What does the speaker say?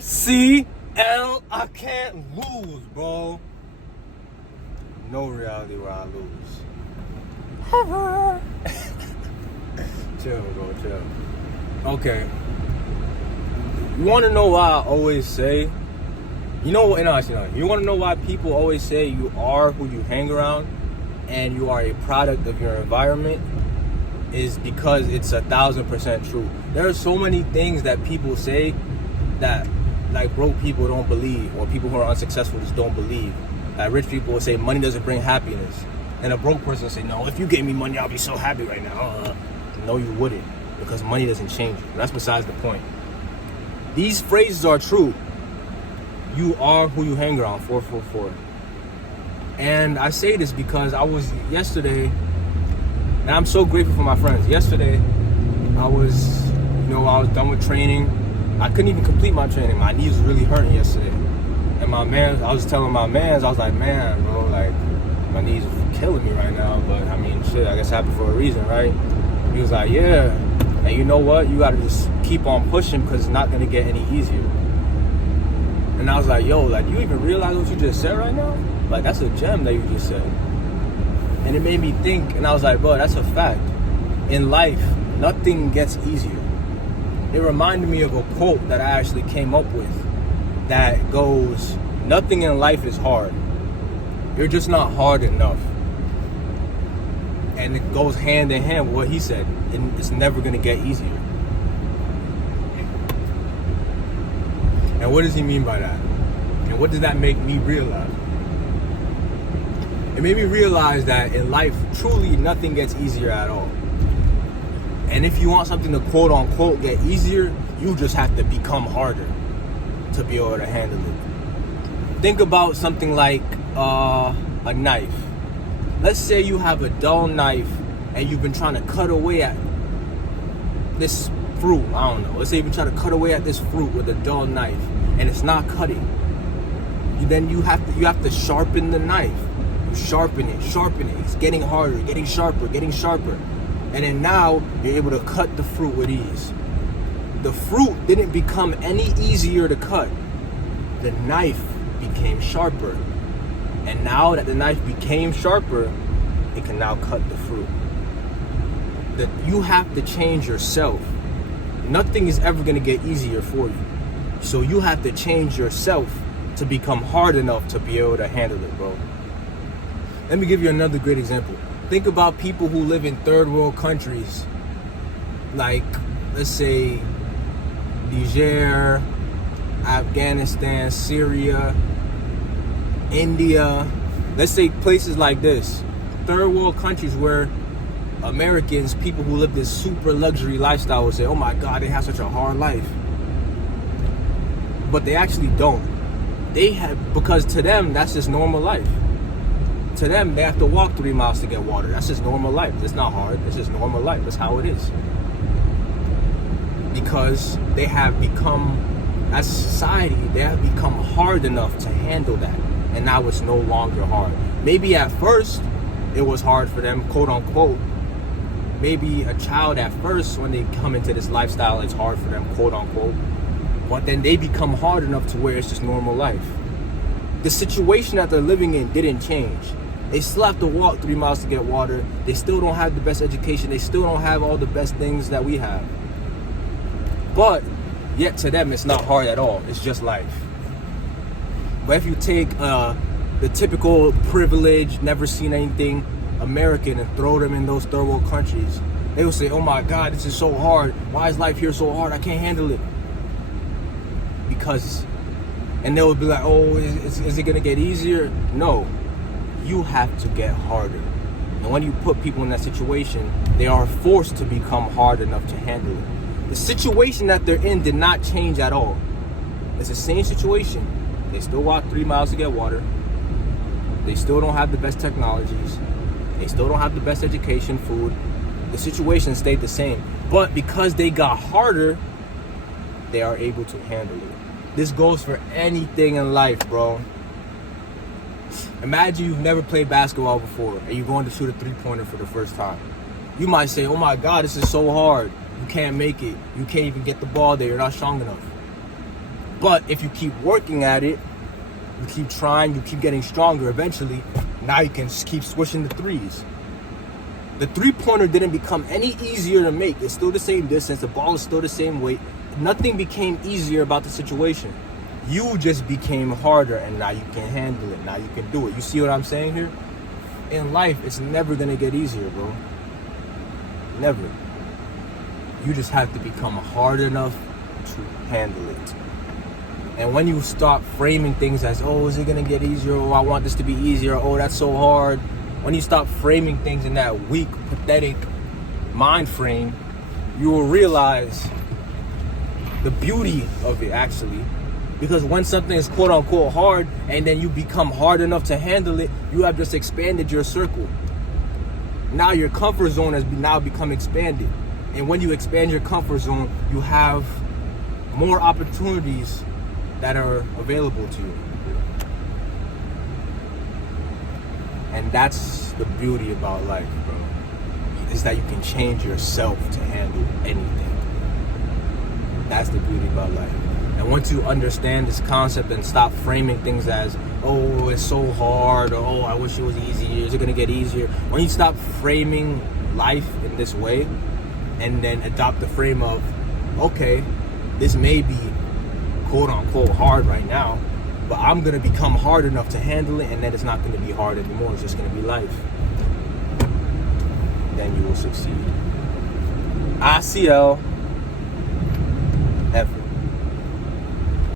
icLAAo, I can't lose, bro. No reality where I lose. Chill, bro, chill. Okay. You want to know why I always say, you know what, you want to know why people always say you are who you hang around and you are a product of your environment? Is because it's 1,000% true. There are so many things that people say that like broke people don't believe, or people who are unsuccessful just don't believe. Like rich people will say money doesn't bring happiness, and a broke person will say, no, if you gave me money, I'll be so happy right now. No, you wouldn't, because money doesn't change you. That's besides the point. These phrases are true. You are who you hang around, 444. And I say this because I was yesterday, and I'm so grateful for my friends. Yesterday, I was done with training. I couldn't even complete my training. My knees was really hurting yesterday. And I was telling my mans, I was like, man, bro, like, my knees are killing me right now. But, I mean, shit, I guess it happened for a reason, right? He was like, yeah. And you know what? You got to just keep on pushing because it's not going to get any easier. And I was like, yo, like, you even realize what you just said right now? Like, that's a gem that you just said. And it made me think, and I was like, bro, that's a fact. In life, nothing gets easier. It reminded me of a quote that I actually came up with that goes, nothing in life is hard. You're just not hard enough. And it goes hand in hand with what he said. And it's never going to get easier. And what does he mean by that? And what does that make me realize? It made me realize that in life, truly nothing gets easier at all. And if you want something to quote unquote get easier, you just have to become harder to be able to handle it. Think about something like a knife. Let's say you have a dull knife and you've been trying to cut away at this fruit. I don't know. Let's say you've been trying to cut away at this fruit with a dull knife and it's not cutting. Then you have to sharpen the knife. You sharpen it. It's getting harder, getting sharper. And then now you're able to cut the fruit with ease. The fruit didn't become any easier to cut. The knife became sharper. And now that the knife became sharper, it can now cut the fruit. That you have to change yourself. Nothing is ever going to get easier for you. So you have to change yourself to become hard enough to be able to handle it, bro. Let me give you another great example. Think about people who live in third world countries, like, let's say, Niger, Afghanistan, Syria, India. Let's say places like this. Third world countries where Americans, people who live this super luxury lifestyle, would say, oh my God, they have such a hard life. But they actually don't. Because to them, that's just normal life. To them, they have to walk 3 miles to get water. That's just normal life. It's not hard. It's just normal life. That's how it is. Because they have become, as a society, they have become hard enough to handle that. And now it's no longer hard. Maybe at first, it was hard for them, quote unquote. Maybe a child at first, when they come into this lifestyle, it's hard for them, quote unquote. But then they become hard enough to where it's just normal life. The situation that they're living in didn't change. They still have to walk 3 miles to get water. They still don't have the best education. They still don't have all the best things that we have. But yet to them, it's not hard at all. It's just life. But if you take the typical privileged, never seen anything American and throw them in those third world countries, they will say, oh my God, this is so hard. Why is life here so hard? I can't handle it. Because, and they would be like, oh, is it gonna get easier? No. You have to get harder. And when you put people in that situation, they are forced to become hard enough to handle it. The situation that they're in did not change at all. It's the same situation. They still walk 3 miles to get water. They still don't have the best technologies. They still don't have the best education, food. The situation stayed the same. But because they got harder, they are able to handle it. This goes for anything in life, bro. Imagine you've never played basketball before and you're going to shoot a three-pointer for the first time. You might say, oh my God, this is so hard. You can't make it. You can't even get the ball there. You're not strong enough. But if you keep working at it, you keep trying, you keep getting stronger, eventually, now you can just keep swishing the threes. The three-pointer didn't become any easier to make. It's still the same distance. The ball is still the same weight. Nothing became easier about the situation. You just became harder, and now you can handle it. Now you can do it. You see what I'm saying here? In life, it's never going to get easier, bro. Never. You just have to become hard enough to handle it. And when you start framing things as, oh, is it going to get easier? Oh, I want this to be easier. Oh, that's so hard. When you stop framing things in that weak, pathetic mind frame, you will realize the beauty of it, actually. Because when something is quote unquote hard and then you become hard enough to handle it, you have just expanded your circle. Now your comfort zone has now become expanded. And when you expand your comfort zone, you have more opportunities that are available to you. And that's the beauty about life, bro. Is that you can change yourself to handle anything. That's the beauty about life. And once you understand this concept and stop framing things as, oh, it's so hard, or oh, I wish it was easier, is it gonna get easier? When you stop framing life in this way and then adopt the frame of, okay, this may be quote unquote hard right now, but I'm gonna become hard enough to handle it, and then it's not gonna be hard anymore, it's just gonna be life. Then you will succeed. icLAAo.